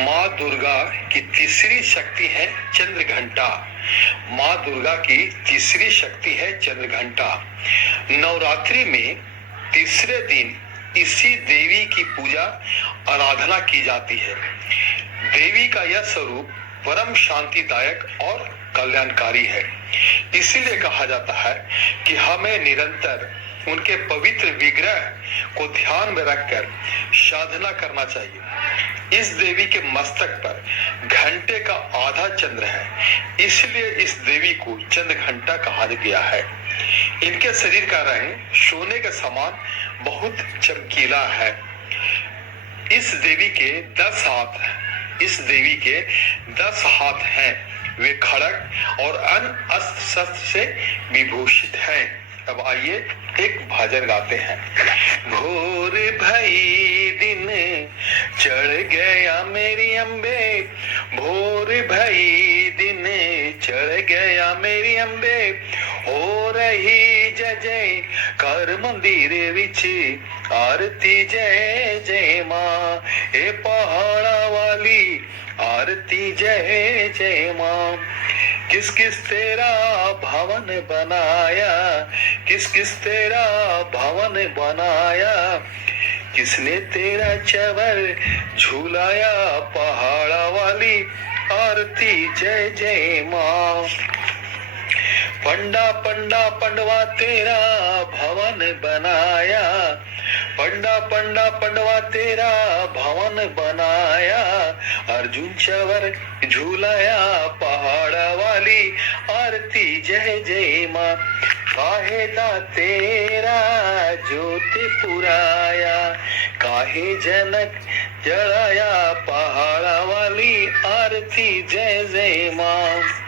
माँ दुर्गा की तीसरी शक्ति है चंद्र घंटा। माँ दुर्गा की तीसरी शक्ति है चंद्र घंटा। नवरात्रि में तीसरे दिन इसी देवी की पूजा आराधना की जाती है। देवी का यह स्वरूप परम शांतिदायक और कल्याणकारी है। इसीलिए कहा जाता है कि हमें निरंतर उनके पवित्र विग्रह को ध्यान में रखकर साधना करना चाहिए। इस देवी के मस्तक पर घंटे का आधा चंद्र है, इसलिए इस देवी को चंद्र घंटा कहा गया है। इनके शरीर का रंग सोने के समान बहुत चमकीला है। इस देवी के 10 हाथ हैं। इस देवी के 10 हाथ हैं। वे खड़ग और अन्य अस्त्र शस्त्र से विभूषित हैं। अब आइए एक भजन गाते हैं। भोर भई दिन चढ़ गया मेरी अम्बे, भोर भई दिन चढ़ गया मेरी अम्बे, हो रही जय जय कर मंदिर विच आरती जय जय माँ, ए पहाड़ा वाली आरती जय जय माँ। किस किस तेरा भवन बनाया, किस किस तेरा भवन बनाया, किसने तेरा चवर झूलाया, पहाड़ा वाली आरती जय जय माँ। पंडा पंडा पंडवा तेरा भवन बनाया, पंडा पंडा पंडवा तेरा भवन बनाया, अर्जुन चवर झूलाया, पहाड़ा वाली आरती जय जय माँ। काहे दा तेरा ज्योति पुराया, काहे जनक जलाया, पहाड़ा वाली आरती जय जय माँ।